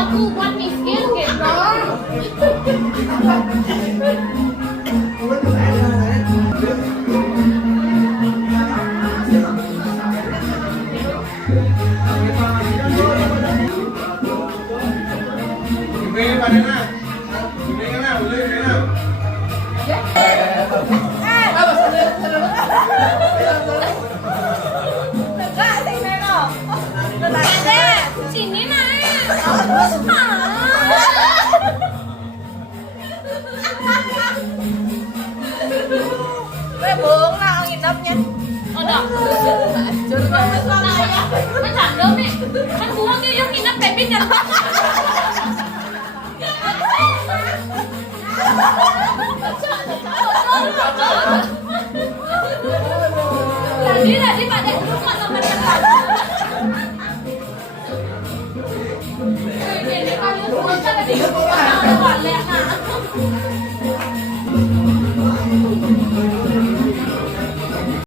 Aku buat miskin gitu. Sini nak. Bung lah nginepnya. Ada. Nó chẳng đâu mẹ. Nó mua cái giống như nó bẹp biết nhầm. Là đi bạn để lúc mà mình làm. Cái này coi như thua chắc là đi. Nó quản lẹ à.